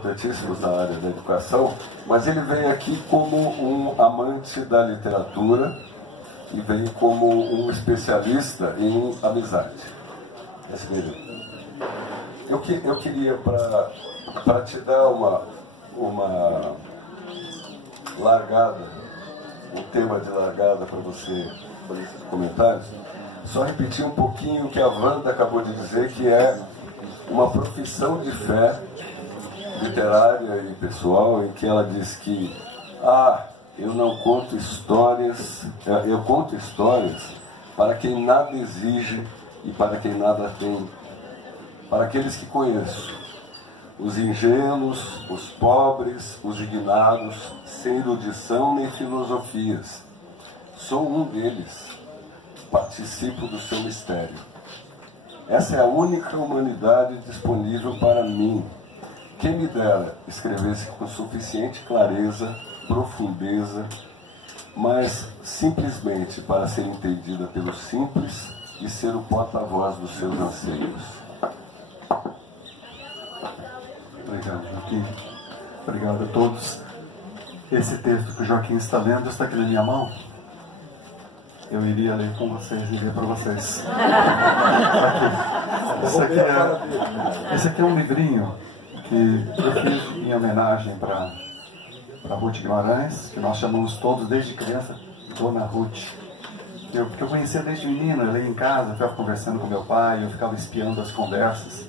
importantíssimos na área da educação, mas ele vem aqui como um amante da literatura e vem como um especialista em amizade. Esse mesmo. Eu queria, para te dar uma largada, um tema de largada para você fazer esses comentários, só repetir um pouquinho o que a Wanda acabou de dizer, que é uma profissão de fé literária e pessoal, em que ela diz que eu não conto histórias, eu conto histórias para quem nada exige e para quem nada tem, para aqueles que conheço, os ingênuos, os pobres, os ignados, sem erudição nem filosofias. Sou um deles, participo do seu mistério. Essa é a única humanidade disponível para mim. Quem me dera escrevesse com suficiente clareza, profundeza, mas simplesmente para ser entendida pelo simples e ser o porta-voz dos seus anseios. Obrigado, Joaquim. Obrigado a todos. Esse texto que o Joaquim está lendo está aqui na minha mão. Eu iria ler com vocês e ler para vocês. Esse aqui é um livrinho que eu fiz em homenagem para Ruth Guimarães, que nós chamamos todos desde criança Dona Ruth. Porque eu conhecia desde menino, eu ia em casa, eu ficava conversando com meu pai, eu ficava espiando as conversas.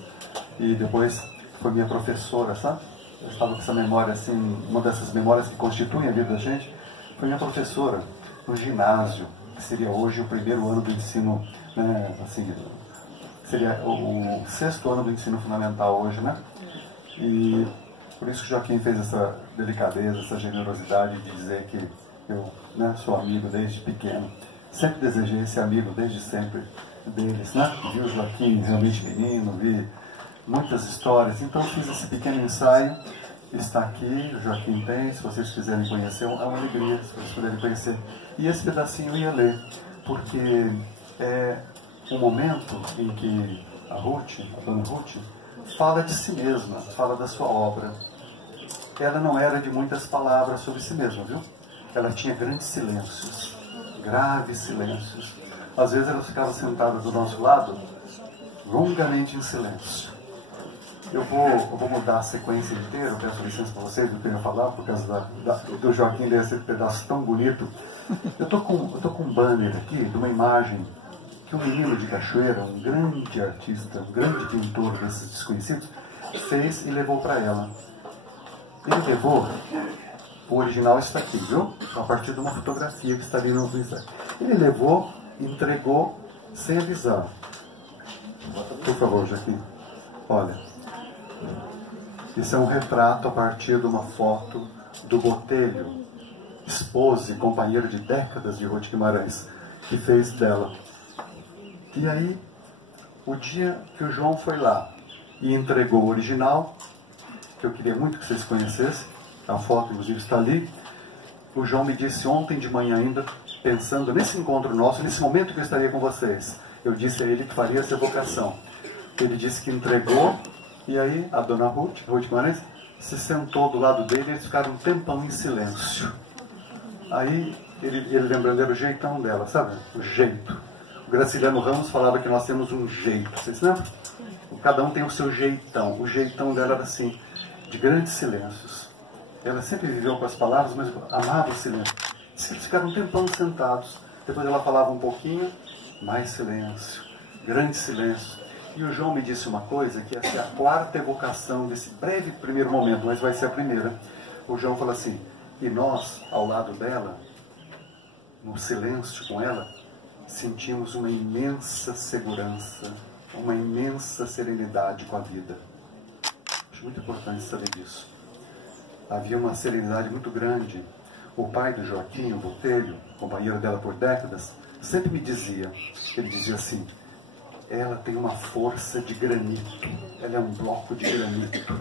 E depois foi minha professora, sabe? Eu estava com essa memória, assim, uma dessas memórias que constituem a vida da gente. Foi minha professora no ginásio, que seria hoje o primeiro ano do ensino, né, assim, seria o sexto ano do ensino fundamental hoje, né? E por isso que Joaquim fez essa delicadeza, essa generosidade de dizer que eu, né, sou amigo desde pequeno. Sempre desejei ser amigo desde sempre deles, né? Vi o Joaquim realmente menino, vi muitas histórias, então fiz esse pequeno ensaio. Está aqui, o Joaquim tem, se vocês quiserem conhecer, é uma alegria se vocês puderem conhecer. E esse pedacinho eu ia ler, porque é um momento em que a Dona Ruth, fala de si mesma, fala da sua obra. Ela não era de muitas palavras sobre si mesma, viu? Ela tinha grandes silêncios, graves silêncios. Às vezes ela ficava sentada do nosso lado, longamente em silêncio. Eu vou mudar a sequência inteira, eu peço licença para vocês, do que eu ia falar, por causa do Joaquim desse pedaço tão bonito. Eu tô com um banner aqui, de uma imagem que um menino de Cachoeira, um grande artista, um grande pintor desses desconhecidos, fez e levou para ela. Ele levou, o original está aqui, viu? A partir de uma fotografia que está ali no Instagram. Ele levou, entregou, sem avisar. Por favor, Joaquim. Olha. Isso é um retrato a partir de uma foto do Botelho, esposa e companheiro de décadas de Ruth Guimarães, que fez dela. E aí, o dia que o João foi lá e entregou o original, que eu queria muito que vocês conhecessem, a foto inclusive está ali, o João me disse ontem de manhã ainda, pensando nesse encontro nosso, nesse momento que eu estaria com vocês, eu disse a ele que faria essa evocação. Ele disse que entregou. E aí a Dona Ruth Guimarães, se sentou do lado dele e eles ficaram um tempão em silêncio. Aí ele lembrando, era o jeitão dela, sabe? O jeito. O Graciliano Ramos falava que nós temos um jeito, vocês lembram? Cada um tem o seu jeitão. O jeitão dela era assim, de grandes silêncios. Ela sempre viveu com as palavras, mas amava o silêncio. Eles ficaram um tempão sentados. Depois ela falava um pouquinho, mais silêncio, grande silêncio. E o João me disse uma coisa, que essa é a quarta evocação desse breve primeiro momento, mas vai ser a primeira. O João falou assim, e nós, ao lado dela, no silêncio com ela, sentimos uma imensa segurança, uma imensa serenidade com a vida. Acho muito importante saber disso. Havia uma serenidade muito grande. O pai do Joaquim, o Botelho, companheiro dela por décadas, sempre me dizia, ele dizia assim, ela tem uma força de granito, ela é um bloco de granito,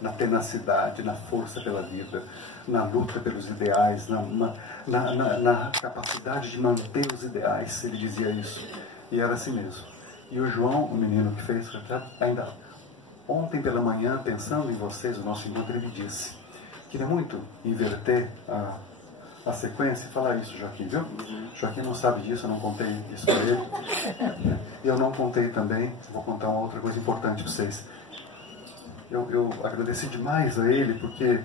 na tenacidade, na força pela vida, na luta pelos ideais, na capacidade de manter os ideais, ele dizia isso, e era assim mesmo. E o João, o menino que fez, ainda ontem pela manhã, pensando em vocês, o nosso encontro, ele me disse: queria muito inverter a sequência e falar isso, Joaquim, viu? Joaquim não sabe disso, eu não contei isso para ele. Eu não contei também, vou contar uma outra coisa importante para vocês. Eu agradeci demais a ele, porque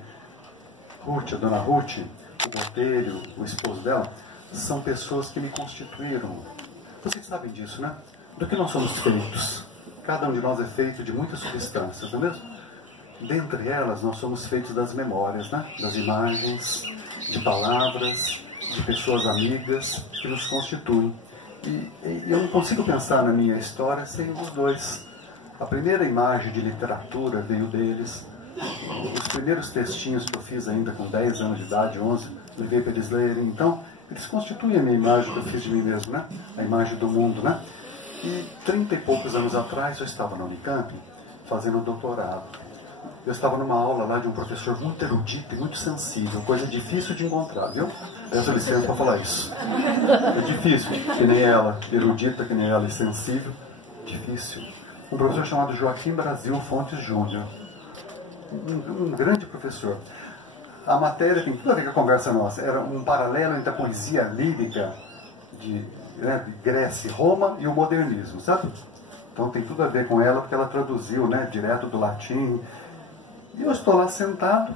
Ruth, a dona Ruth, o Botelho, o esposo dela, são pessoas que me constituíram. Vocês sabem disso, né? Do que nós somos feitos. Cada um de nós é feito de muitas substâncias, não é mesmo? Dentre elas, nós somos feitos das memórias, né? Das imagens, de palavras, de pessoas amigas que nos constituem. E eu não consigo pensar na minha história sem os dois. A primeira imagem de literatura veio deles. Os primeiros textinhos que eu fiz ainda com 10 anos de idade, 11, levei para eles lerem. Então, eles constituem a minha imagem que eu fiz de mim mesmo, né? A imagem do mundo, né? E 30 e poucos anos atrás, eu estava na Unicamp fazendo doutorado. Eu estava numa aula lá de um professor muito erudito e muito sensível, coisa difícil de encontrar, viu? Peço licença para falar isso. É difícil, que nem ela, erudita, que nem ela, e sensível, difícil. Um professor chamado Joaquim Brasil Fontes Júnior, um grande professor. A matéria tem tudo a ver com a conversa nossa, era um paralelo entre a poesia lírica de Grécia e Roma e o modernismo, sabe? Então tem tudo a ver com ela, porque ela traduziu, né, direto do latim. E eu estou lá sentado,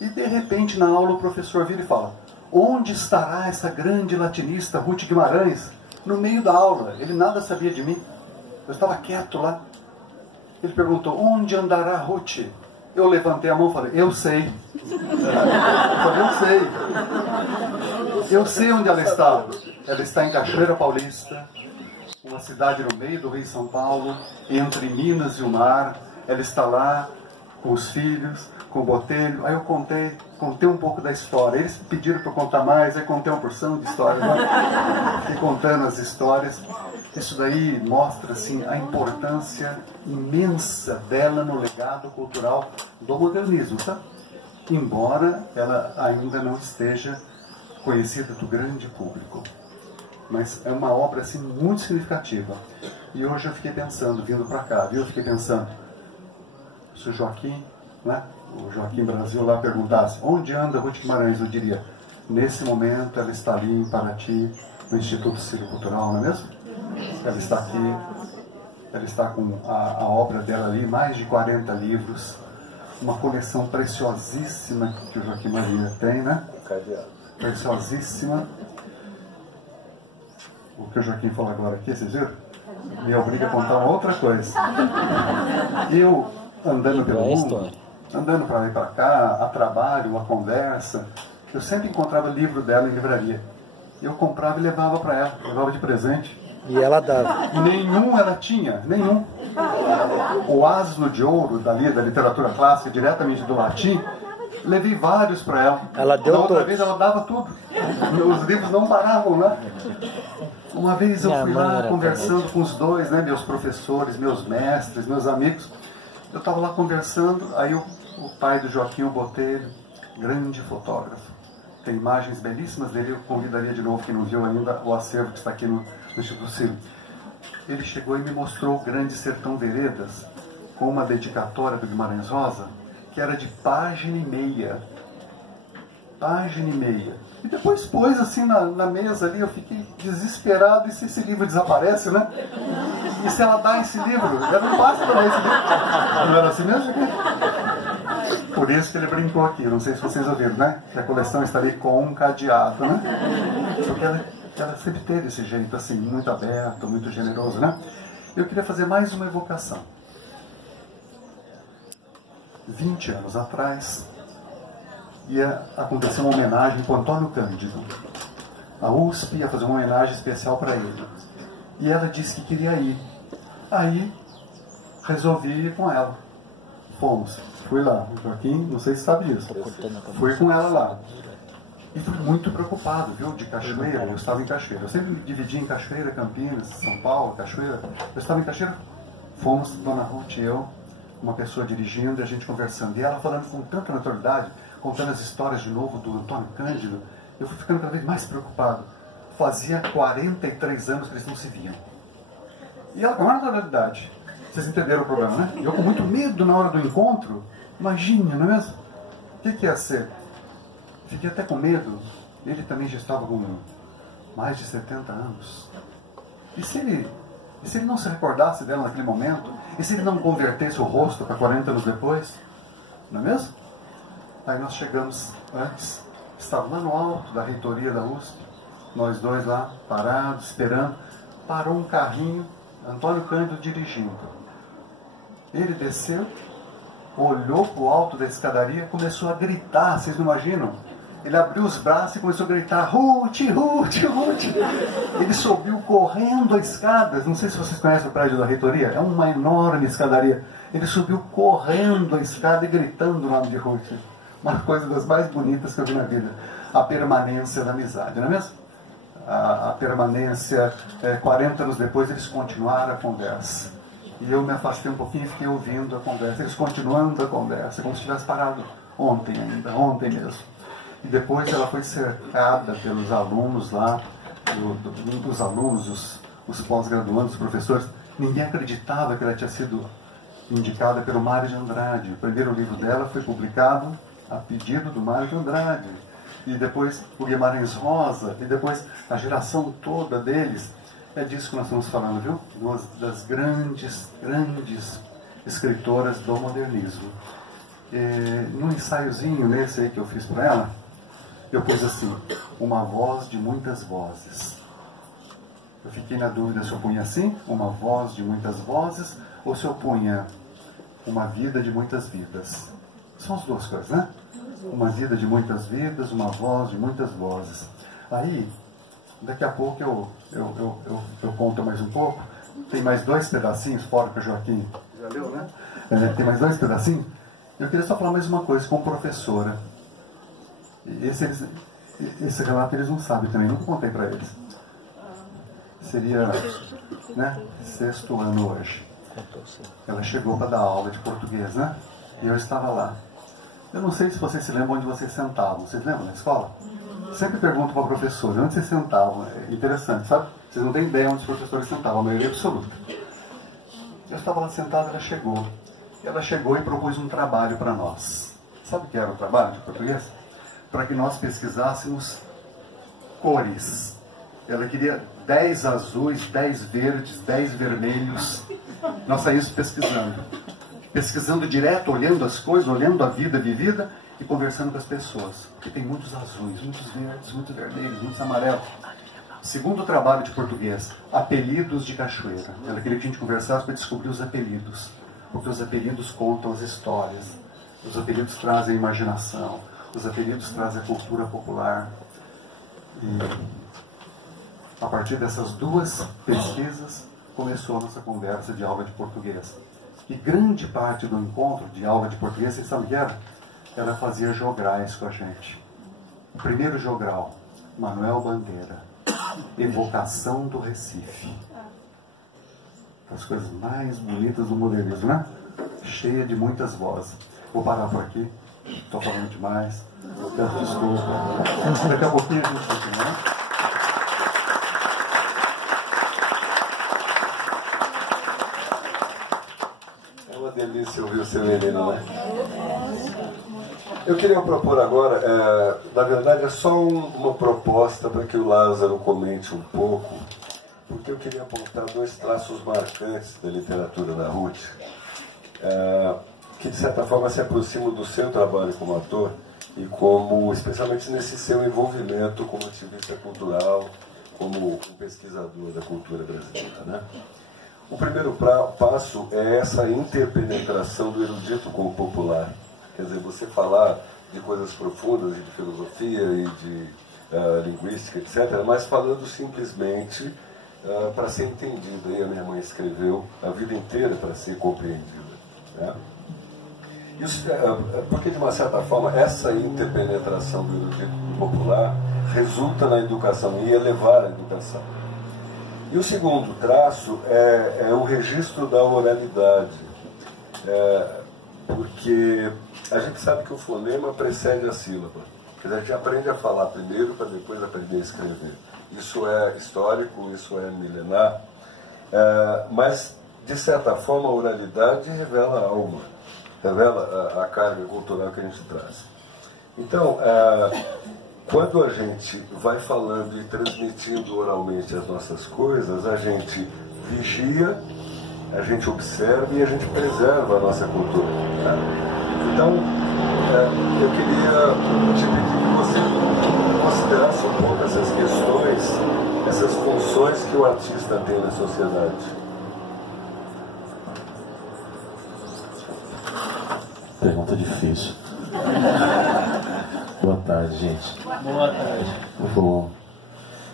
e de repente na aula o professor vira e fala: onde estará essa grande latinista Ruth Guimarães? No meio da aula, ele nada sabia de mim. Eu estava quieto lá. Ele perguntou: onde andará Ruth? Eu levantei a mão e falei: eu sei. Eu sei onde ela está. Ela está em Cachoeira Paulista, uma cidade no meio do Rio São Paulo, entre Minas e o mar. Ela está lá com os filhos, com o Botelho. Aí eu contei um pouco da história. Eles pediram para eu contar mais, aí contei uma porção de histórias. Fiquei contando as histórias. Isso daí mostra assim, a importância imensa dela no legado cultural do modernismo, tá? Embora ela ainda não esteja conhecida do grande público. Mas é uma obra assim, muito significativa. E hoje eu fiquei pensando, vindo para cá, viu? Eu fiquei pensando, se o Joaquim, né? O Joaquim Brasil lá perguntasse: onde anda Ruth Guimarães? Eu diria: nesse momento ela está ali em Paraty, no Instituto Cívico Cultural, não é mesmo? Ela está aqui, ela está com a obra dela ali, mais de 40 livros, uma coleção preciosíssima que o Joaquim Maria tem, né? Preciosíssima. O que o Joaquim falou agora aqui, vocês viram? Me obriga a contar uma outra coisa. Eu, andando pelo mundo, andando para lá e para cá, a trabalho, a conversa, eu sempre encontrava livro dela em livraria. Eu comprava e levava para ela, levava de presente. E ela dava? Nenhum ela tinha, nenhum. O asno de ouro da literatura clássica, diretamente do latim, levei vários para ela. Ela deu da outra todos. vez ela dava tudo. Os livros não paravam, né? Uma vez eu fui lá conversando com os dois, né, meus professores, meus mestres, meus amigos. Eu estava lá conversando, aí o pai do Joaquim, o Botelho, grande fotógrafo, tem imagens belíssimas dele. Eu convidaria de novo, quem não viu ainda, o acervo que está aqui no Instituto Cívico. Ele chegou e me mostrou o Grande Sertão Veredas, com uma dedicatória do Guimarães Rosa, que era de página e meia. Página e meia. E depois pôs assim na mesa ali, eu fiquei desesperado. E se esse livro desaparece, né? E se ela dá esse livro? Ela não passa para esse livro. Não era assim mesmo? Por isso que ele brincou aqui, não sei se vocês ouviram, né? Que a coleção está ali com um cadeado, né? Porque ela sempre teve esse jeito assim, muito aberto, muito generoso, né? Eu queria fazer mais uma evocação. 20 anos atrás, ia acontecer uma homenagem para o Antônio Cândido. A USP ia fazer uma homenagem especial para ele. E ela disse que queria ir. Aí, resolvi ir com ela. Fomos. Fui lá. O Joaquim, não sei se sabe disso. Fui com ela lá. E fui muito preocupado, viu, de Cachoeira. Eu estava em Cachoeira. Eu sempre me dividia em Cachoeira, Campinas, São Paulo, Cachoeira. Eu estava em Cachoeira. Fomos, Dona Ruth e eu, uma pessoa dirigindo e a gente conversando. E ela falando com tanta naturalidade, contando as histórias de novo do Antônio Cândido. Eu fui ficando cada vez mais preocupado. Fazia 43 anos que eles não se viam. E ela com a naturalidade. Vocês entenderam o problema, né? Eu com muito medo na hora do encontro, imagina, não é mesmo? O que ia ser? Fiquei até com medo. Ele também já estava com mais de 70 anos. E se ele não se recordasse dela naquele momento? E se ele não convertesse o rosto para 40 anos depois? Não é mesmo? Aí nós chegamos antes, estava lá no alto da reitoria da USP, nós dois lá, parados, esperando. Parou um carrinho, Antônio Cândido dirigindo. Ele desceu, olhou para o alto da escadaria, começou a gritar, vocês não imaginam? Ele abriu os braços e começou a gritar, Ruth, Ruth, Ruth. Ele subiu correndo as escadas, não sei se vocês conhecem o prédio da reitoria, é uma enorme escadaria. Ele subiu correndo a escada e gritando o nome de Ruth. Uma coisa das mais bonitas que eu vi na vida. A permanência da amizade, não é mesmo? A permanência, 40 anos depois eles continuaram a conversa. E eu me afastei um pouquinho e fiquei ouvindo a conversa. Eles continuando a conversa, como se tivesse parado ontem ainda, ontem mesmo. E depois ela foi cercada pelos alunos lá, dos alunos, os pós-graduandos, os professores. Ninguém acreditava que ela tinha sido indicada pelo Mário de Andrade. O primeiro livro dela foi publicado a pedido do Mário de Andrade. E depois o Guimarães Rosa, e depois a geração toda deles. É disso que nós estamos falando, viu? Uma das grandes escritoras do modernismo. Num ensaiozinho nesse aí que eu fiz para ela, eu pus assim, uma voz de muitas vozes. Eu fiquei na dúvida se eu punha assim, uma voz de muitas vozes, ou se eu punha uma vida de muitas vidas. São as duas coisas, né? Uma vida de muitas vidas, uma voz de muitas vozes. Aí, daqui a pouco eu conto mais um pouco. Tem mais 2 pedacinhos, fora que o Joaquim já leu, né? Tem mais 2 pedacinhos. Eu queria só falar mais uma coisa como professora. Esse relato eles não sabem também, nunca contei para eles. Seria, né, 6º ano hoje. Ela chegou para dar aula de português, né? E eu estava lá. Eu não sei se vocês se lembram onde vocês sentavam. Vocês lembram na escola? Sempre pergunto para a professora, onde vocês sentavam? É interessante, sabe? Vocês não têm ideia onde os professores sentavam, a maioria absoluta. Eu estava lá sentado, ela chegou. Ela chegou e propôs um trabalho para nós. Sabe o que era o trabalho de português? Para que nós pesquisássemos cores. Ela queria 10 azuis, 10 verdes, 10 vermelhos. Nós saímos pesquisando direto, olhando as coisas, olhando a vida vivida e conversando com as pessoas. Porque tem muitos azuis, muitos verdes, muitos vermelhos, muitos amarelos. Segundo trabalho de português, apelidos de cachoeira. Ela queria que a gente conversasse para descobrir os apelidos. Porque os apelidos contam as histórias. Os apelidos trazem a imaginação. Os apelidos trazem a cultura popular. E a partir dessas 2 pesquisas, começou a nossa conversa de aula de português. E grande parte do encontro de aula de português, vocês sabem o que era? Ela fazia jograis com a gente. O primeiro jogral, Manuel Bandeira, Evocação do Recife. As coisas mais bonitas do modernismo, né? Cheia de muitas vozes. Vou parar por aqui. Estou falando demais. Peço desculpa. Daqui a pouquinho a gente continua. É uma delícia ouvir o seu Helena, né? Eu queria propor agora, na verdade é só uma proposta para que o Lázaro comente um pouco, porque eu queria apontar 2 traços marcantes da literatura da Ruth, que de certa forma se aproximam do seu trabalho como ator e como, especialmente nesse seu envolvimento como ativista cultural, como pesquisador da cultura brasileira, né? O primeiro passo é essa interpenetração do erudito com o popular. Quer dizer, você falar de coisas profundas, de filosofia e de linguística, etc., mas falando simplesmente para ser entendido. E a minha mãe escreveu a vida inteira para ser compreendida, né? Isso, porque, de uma certa forma, essa interpenetração do erudito popular resulta na educação e elevar a educação. E o segundo traço é o registro da oralidade, porque a gente sabe que o fonema precede a sílaba. Quer dizer, a gente aprende a falar primeiro para depois aprender a escrever. Isso é histórico, isso é milenar, mas de certa forma, a oralidade revela a alma, revela a carga cultural que a gente traz. Então, quando a gente vai falando e transmitindo oralmente as nossas coisas, a gente vigia, a gente observa e a gente preserva a nossa cultura. Tá? Então, eu queria te pedir que você considerasse um pouco essas questões, essas funções que o artista tem na sociedade. Pergunta difícil. Boa tarde, gente. Boa tarde. Eu vou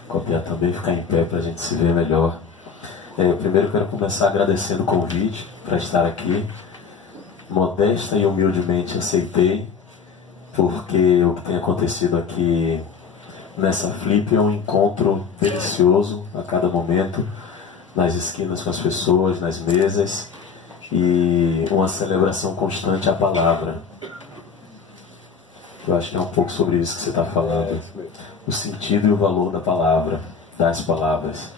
copiar também, ficar em pé para a gente se ver melhor. Primeiro eu quero começar agradecendo o convite para estar aqui. Modesta e humildemente aceitei, porque o que tem acontecido aqui nessa Flip é um encontro delicioso a cada momento, nas esquinas com as pessoas, nas mesas, e uma celebração constante à palavra. Eu acho que é um pouco sobre isso que você está falando, o sentido e o valor da palavra, das palavras.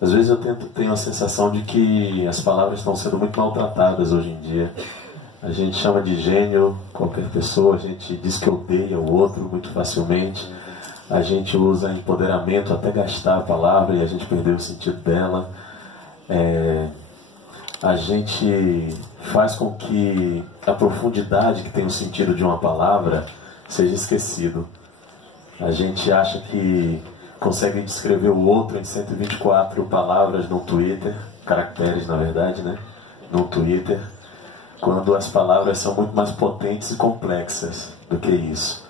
Às vezes eu tenho a sensação de que as palavras estão sendo muito maltratadas hoje em dia. A gente chama de gênio qualquer pessoa, a gente diz que odeia o outro muito facilmente, a gente usa empoderamento até gastar a palavra e a gente perdeu o sentido dela. A gente faz com que a profundidade que tem o sentido de uma palavra seja esquecido. A gente acha que consegue descrever o outro em 124 palavras no Twitter, caracteres na verdade, né? No Twitter, quando as palavras são muito mais potentes e complexas do que isso.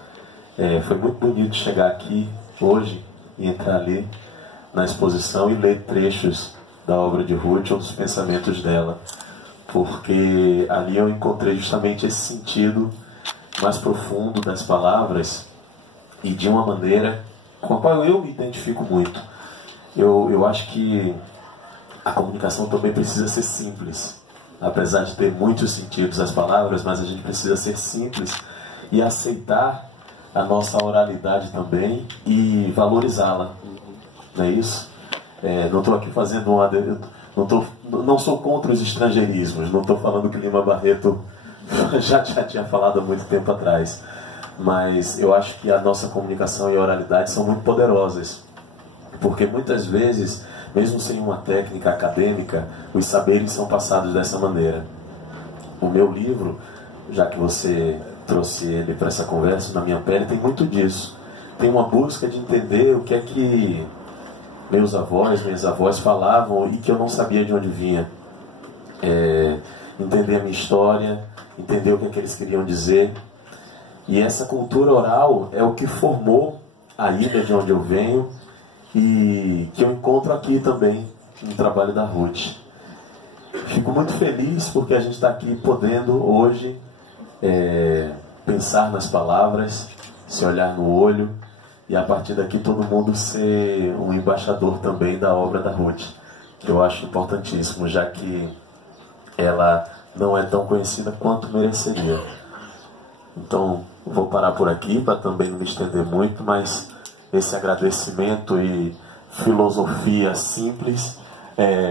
Foi muito bonito chegar aqui hoje e entrar ali na exposição e ler trechos da obra de Ruth ou dos pensamentos dela, porque ali eu encontrei justamente esse sentido mais profundo das palavras e de uma maneira com a qual eu me identifico muito. Eu acho que a comunicação também precisa ser simples, apesar de ter muitos sentidos as palavras, mas a gente precisa ser simples e aceitar a nossa oralidade também e valorizá-la, não é isso? Não estou aqui fazendo não sou contra os estrangeirismos, não estou falando que Lima Barreto já tinha falado há muito tempo atrás, mas eu acho que a nossa comunicação e a oralidade são muito poderosas, porque muitas vezes, mesmo sem uma técnica acadêmica, os saberes são passados dessa maneira. O meu livro, já que você trouxe ele para essa conversa, Na Minha Pele, tem muito disso. Tem uma busca de entender o que é que meus avós, minhas avós falavam e que eu não sabia de onde vinha. Entender a minha história, entender o que é que eles queriam dizer. E essa cultura oral é o que formou a ilha de onde eu venho e que eu encontro aqui também, no trabalho da Ruth. Fico muito feliz porque a gente está aqui podendo hoje pensar nas palavras, se olhar no olho e a partir daqui todo mundo ser um embaixador também da obra da Ruth, que eu acho importantíssimo, já que ela não é tão conhecida quanto mereceria. Então, vou parar por aqui para também não me estender muito, mas esse agradecimento e filosofia simples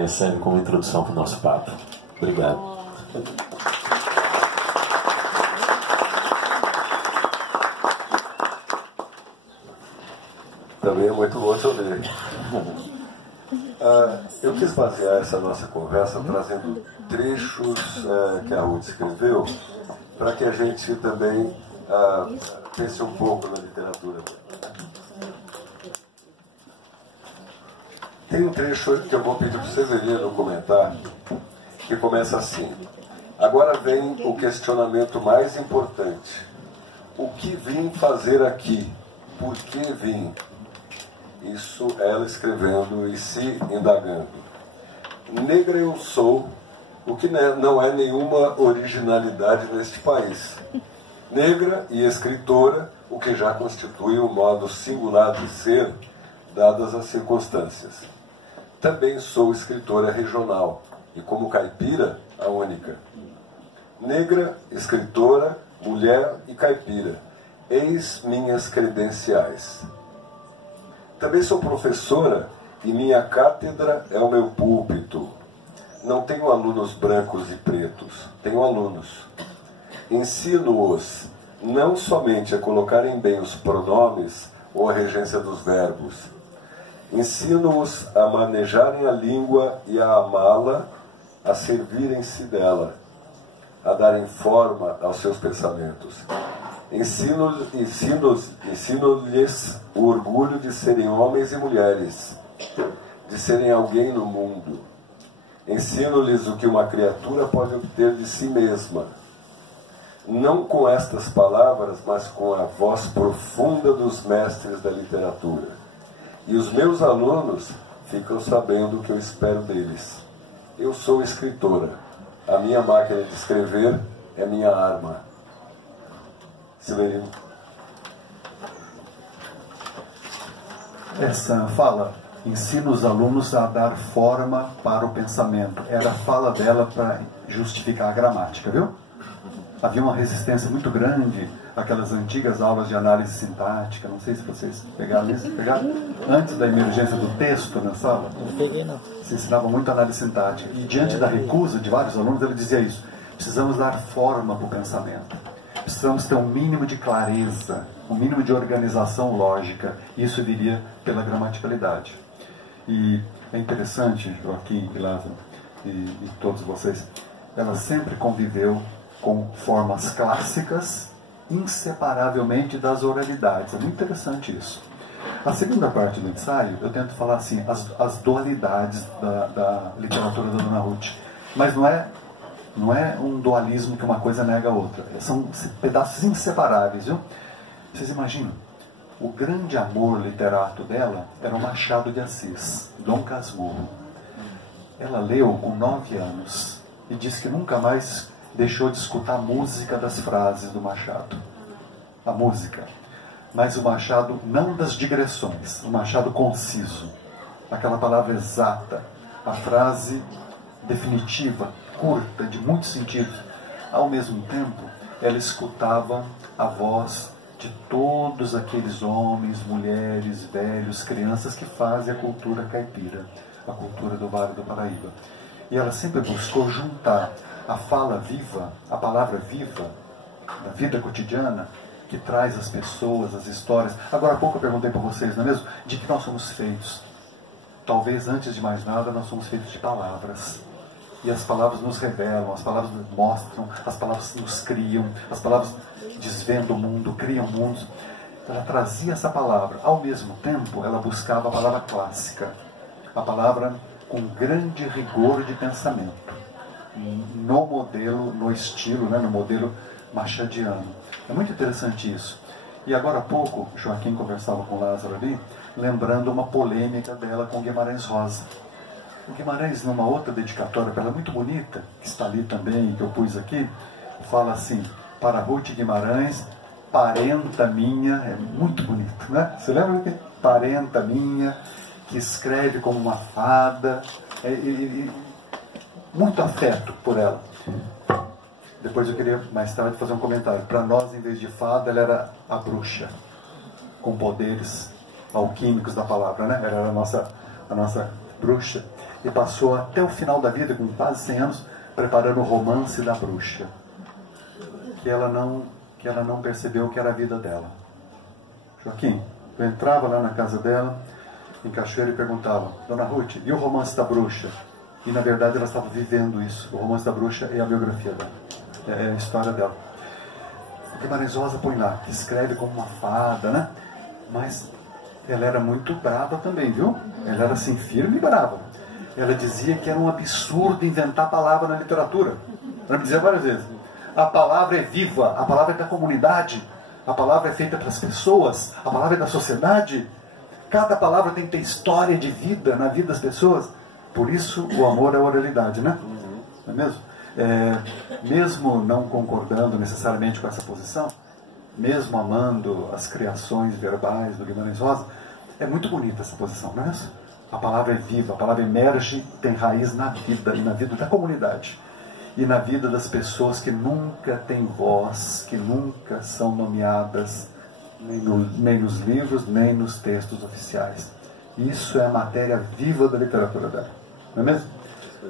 serve como introdução para o nosso papo. Obrigado. Também é muito bom te ouvir. Eu quis basear essa nossa conversa trazendo trechos que a Ruth escreveu, para que a gente também pense um pouco na literatura. Tem um trecho que eu vou pedir para o Severino comentar, que começa assim: agora vem o questionamento mais importante. O que vim fazer aqui? Por que vim? Isso ela escrevendo e se indagando. Negra eu sou, o que não é nenhuma originalidade neste país. Negra e escritora, o que já constitui um modo singular de ser, dadas as circunstâncias. Também sou escritora regional, e como caipira, a única. Negra, escritora, mulher e caipira, eis minhas credenciais. Também sou professora e minha cátedra é o meu púlpito. Não tenho alunos brancos e pretos, tenho alunos. Ensino-os não somente a colocarem bem os pronomes ou a regência dos verbos. Ensino-os a manejarem a língua e a amá-la, a servirem-se dela, a darem forma aos seus pensamentos. Ensino-lhes o orgulho de serem homens e mulheres, de serem alguém no mundo. Ensino-lhes o que uma criatura pode obter de si mesma, não com estas palavras, mas com a voz profunda dos mestres da literatura. E os meus alunos ficam sabendo o que eu espero deles. Eu sou escritora. A minha máquina de escrever é minha arma. Severino. Essa fala ensina os alunos a dar forma para o pensamento. Era a fala dela para justificar a gramática, viu? Havia uma resistência muito grande àquelas antigas aulas de análise sintática. Não sei se vocês pegaram isso. Pegaram? Antes da emergência do texto na sala, se ensinava muito análise sintática. E diante da recusa de vários alunos, ele dizia isso. Precisamos dar forma para o pensamento. Precisamos ter um mínimo de clareza, um mínimo de organização lógica. Isso viria pela gramaticalidade. E é interessante, Joaquim e Lázaro, e todos vocês, ela sempre conviveu com formas clássicas, inseparavelmente das oralidades. É muito interessante isso. A segunda parte do ensaio, eu tento falar assim, as dualidades da literatura da Dona Ruth. Mas não é um dualismo que uma coisa nega a outra. São pedaços inseparáveis, viu? Vocês imaginam? O grande amor literato dela era o Machado de Assis, Dom Casmurro. Ela leu com 9 anos e disse que nunca mais deixou de escutar a música das frases do Machado. A música. Mas o Machado não das digressões, o Machado conciso. Aquela palavra exata, a frase definitiva, curta, de muitos sentidos. Ao mesmo tempo, ela escutava a voz de todos aqueles homens, mulheres, velhos, crianças que fazem a cultura caipira, a cultura do Vale do Paraíba. E ela sempre buscou juntar a fala viva, a palavra viva da vida cotidiana, que traz as pessoas, as histórias. Agora há pouco eu perguntei para vocês, não é mesmo? De que nós somos feitos. Talvez, antes de mais nada, nós somos feitos de palavras. E as palavras nos revelam, as palavras nos mostram, as palavras nos criam, as palavras desvendam o mundo, criam mundos. Ela trazia essa palavra. Ao mesmo tempo, ela buscava a palavra clássica, a palavra com grande rigor de pensamento, no modelo, no estilo, né, no modelo machadiano. É muito interessante isso. E agora há pouco, Joaquim conversava com Lázaro ali, lembrando uma polêmica dela com Guimarães Rosa. O Guimarães, numa outra dedicatória para ela muito bonita, que está ali também, que eu pus aqui, fala assim: para Ruth Guimarães, parenta minha, é muito bonito, né? Você lembra que parenta minha, que escreve como uma fada, muito afeto por ela. Depois eu queria mais tarde fazer um comentário. Para nós, em vez de fada, ela era a bruxa, com poderes alquímicos da palavra, né? Ela era a nossa bruxa. E passou até o final da vida, com quase 100 anos, preparando o romance da bruxa, que ela não percebeu que era a vida dela. Joaquim, eu entrava lá na casa dela, em Cachoeira, e perguntava: Dona Ruth, e o romance da bruxa? E na verdade ela estava vivendo isso. O romance da bruxa é a biografia dela, é a história dela. O Guimarães Rosa põe lá, que escreve como uma fada, né? Mas ela era muito brava também, viu? Ela era assim, firme e brava. Ela dizia que era um absurdo inventar palavra na literatura. Ela me dizia várias vezes: a palavra é viva, a palavra é da comunidade, a palavra é feita para as pessoas, a palavra é da sociedade. Cada palavra tem que ter história de vida na vida das pessoas. Por isso o amor é a oralidade, né? Não é mesmo? Mesmo não concordando necessariamente com essa posição, mesmo amando as criações verbais do Guimarães Rosa, é muito bonita essa posição, não é isso? A palavra é viva, a palavra emerge, tem raiz na vida, e na vida da comunidade, e na vida das pessoas que nunca têm voz, que nunca são nomeadas, nem nos livros, nem nos textos oficiais. Isso é a matéria viva da literatura dela. Não é mesmo?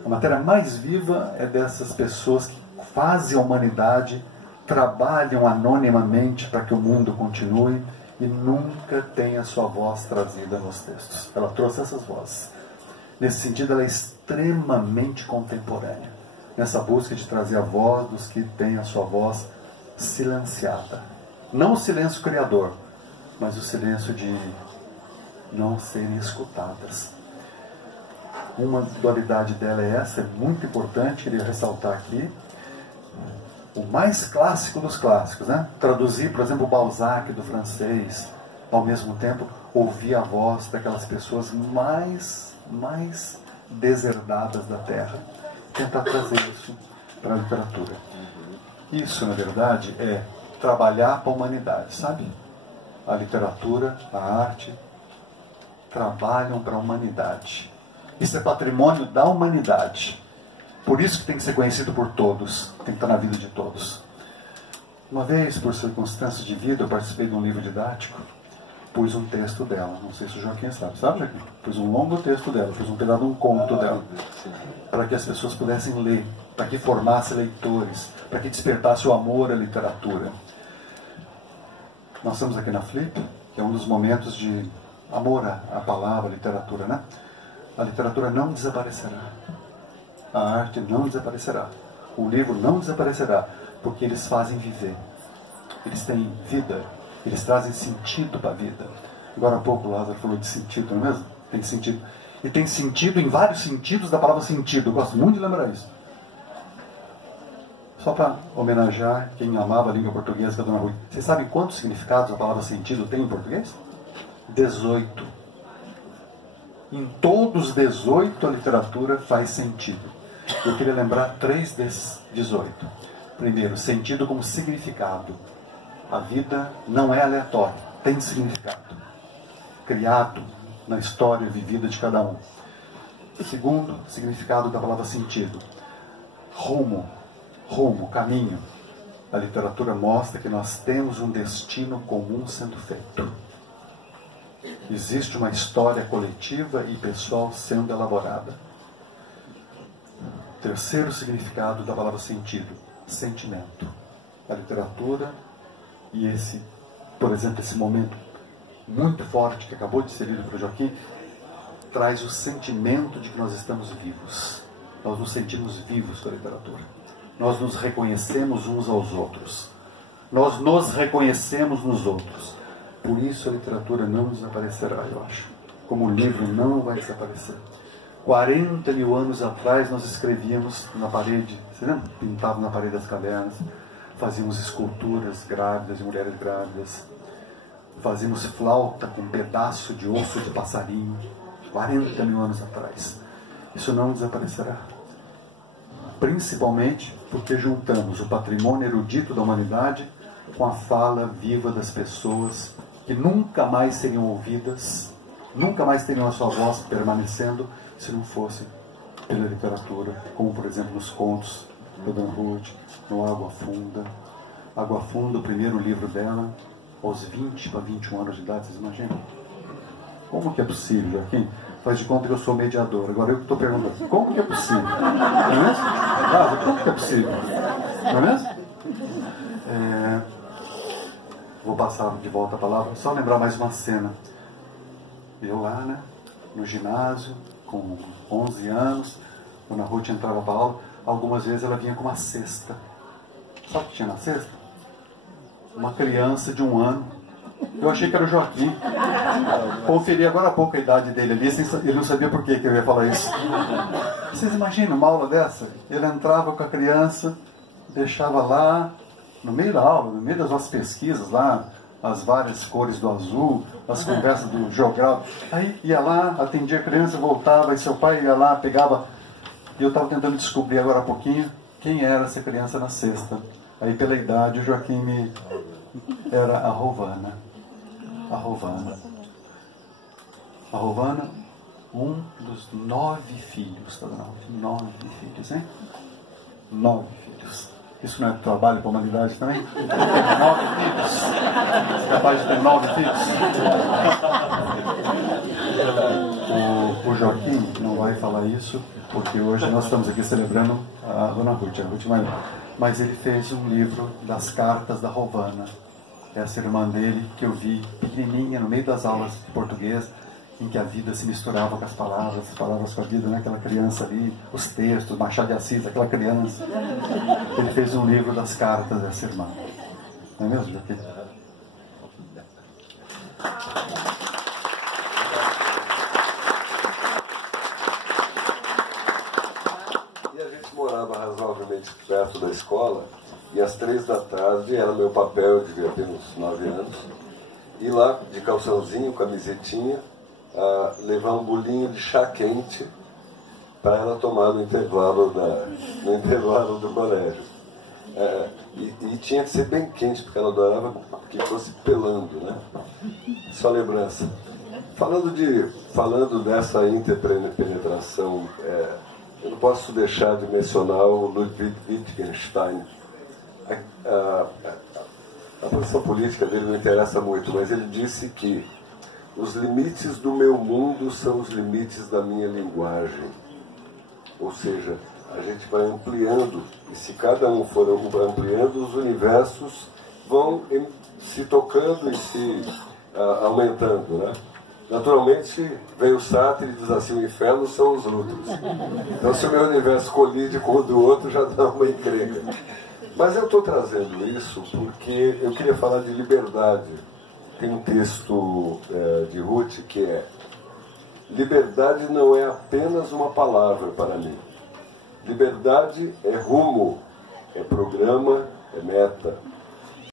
A matéria mais viva é dessas pessoas que fazem a humanidade, trabalham anonimamente para que o mundo continue e nunca tem a sua voz trazida nos textos. Ela trouxe essas vozes. Nesse sentido, ela é extremamente contemporânea, nessa busca de trazer a voz dos que têm a sua voz silenciada. Não o silêncio criador, mas o silêncio de não serem escutadas. Uma dualidade dela é essa, é muito importante, queria ressaltar aqui. O mais clássico dos clássicos, né? Traduzir, por exemplo, Balzac do francês, ao mesmo tempo ouvir a voz daquelas pessoas mais deserdadas da Terra, tentar trazer isso para a literatura. Isso, na verdade, é trabalhar para a humanidade, sabe? A literatura, a arte, trabalham para a humanidade. Isso é patrimônio da humanidade. Por isso que tem que ser conhecido por todos, tem que estar na vida de todos. Uma vez, por circunstâncias de vida, eu participei de um livro didático, pus um texto dela, não sei se o Joaquim sabe, Joaquim? Pus um longo texto dela, pus um pedaço de um conto dela, para que as pessoas pudessem ler, para que formasse leitores, para que despertasse o amor à literatura. Nós estamos aqui na Flip, que é um dos momentos de amor à palavra, à literatura, né? A literatura não desaparecerá. A arte não desaparecerá. O livro não desaparecerá, porque eles fazem viver. Eles têm vida. Eles trazem sentido para a vida. Agora há pouco o Lázaro falou de sentido, não é mesmo? Tem sentido. E tem sentido em vários sentidos da palavra sentido. Eu gosto muito de lembrar isso. Só para homenagear quem amava a língua portuguesa, que é a Dona Rui. Vocês sabem quantos significados a palavra sentido tem em português? 18. Em todos os 18 a literatura faz sentido. Eu queria lembrar 3 desses 18. Primeiro, sentido como significado. A vida não é aleatória, tem significado. Criado na história vivida de cada um. Segundo, significado da palavra sentido. Rumo, caminho. A literatura mostra que nós temos um destino comum sendo feito. Existe uma história coletiva e pessoal sendo elaborada. Terceiro significado da palavra sentido, sentimento. A literatura e esse, por exemplo, esse momento muito forte que acabou de ser lido para o Joaquim, traz o sentimento de que nós estamos vivos. Nós nos sentimos vivos com a literatura. Nós nos reconhecemos uns aos outros. Nós nos reconhecemos nos outros. Por isso a literatura não desaparecerá, eu acho. Como o livro não vai desaparecer. 40 mil anos atrás nós escrevíamos na parede, você lembra? Pintávamos na parede das cavernas, fazíamos esculturas grávidas, de mulheres grávidas, fazíamos flauta com um pedaço de osso de passarinho, 40 mil anos atrás. Isso não desaparecerá. Principalmente porque juntamos o patrimônio erudito da humanidade com a fala viva das pessoas que nunca mais seriam ouvidas, nunca mais teriam a sua voz permanecendo se não fosse pela literatura, como por exemplo nos contos da Dona Ruth, no Água Funda. Água Funda, o primeiro livro dela, aos 20 para 21 anos de idade, vocês imaginam? Como que é possível, Joaquim? Faz de conta que eu sou mediador. Agora eu estou perguntando, como que é possível? Não é mesmo? Ah, como que é possível? Não é mesmo? Vou passar de volta a palavra, só lembrar mais uma cena. Eu lá, né, no ginásio, com 11 anos, quando a Ruth entrava para a aula, algumas vezes ela vinha com uma cesta. Sabe o que tinha na cesta? Uma criança de 1 ano. Eu achei que era o Joaquim. Conferi agora há pouco a idade dele ali, ele não sabia por que eu ia falar isso. Vocês imaginam uma aula dessa? Ele entrava com a criança, deixava lá, no meio da aula, no meio das nossas pesquisas lá, as várias cores do azul, as conversas do jogral. Aí ia lá, atendia a criança, voltava, e seu pai ia lá, pegava. E eu estava tentando descobrir agora há pouquinho quem era essa criança na cesta. Aí pela idade o Joaquim era a Rovana. A Rovana. A Rovana, um dos 9 filhos, tá vendo? 9 filhos, hein? 9 filhos. Isso não é trabalho para a humanidade também? 9 filhos. Você é capaz de ter 9 filhos? O Joaquim não vai falar isso, porque hoje nós estamos aqui celebrando a Dona Ruth, a Ruth Maior. Mas ele fez um livro das cartas da Rovana, essa irmã dele, que eu vi pequenininha no meio das aulas de português, em que a vida se misturava com as palavras com a vida, né? Aquela criança ali, os textos, Machado de Assis, aquela criança. Ele fez um livro das cartas dessa irmã. Não é mesmo, Joaquim? E a gente morava razoavelmente perto da escola, e às 3 da tarde, era meu papel, eu devia ter uns 9 anos, ir lá de calçãozinho, camisetinha, levar um bolinho de chá quente para ela tomar no intervalo do colégio. E tinha que ser bem quente, porque ela adorava que fosse pelando, né? Só lembrança. Falando dessa interpenetração, eu não posso deixar de mencionar o Ludwig Wittgenstein. A posição política dele não interessa muito, mas ele disse que os limites do meu mundo são os limites da minha linguagem. Ou seja, a gente vai ampliando, e se cada um for ampliando, os universos vão se tocando e se aumentando, né? Naturalmente, veio o Sartre e diz assim, o inferno são os outros. Então, se o meu universo colide com o do outro, já dá uma encrenca. Mas eu estou trazendo isso porque eu queria falar de liberdade. Tem um texto de Ruth que é: liberdade não é apenas uma palavra para mim. Liberdade é rumo, é programa, é meta.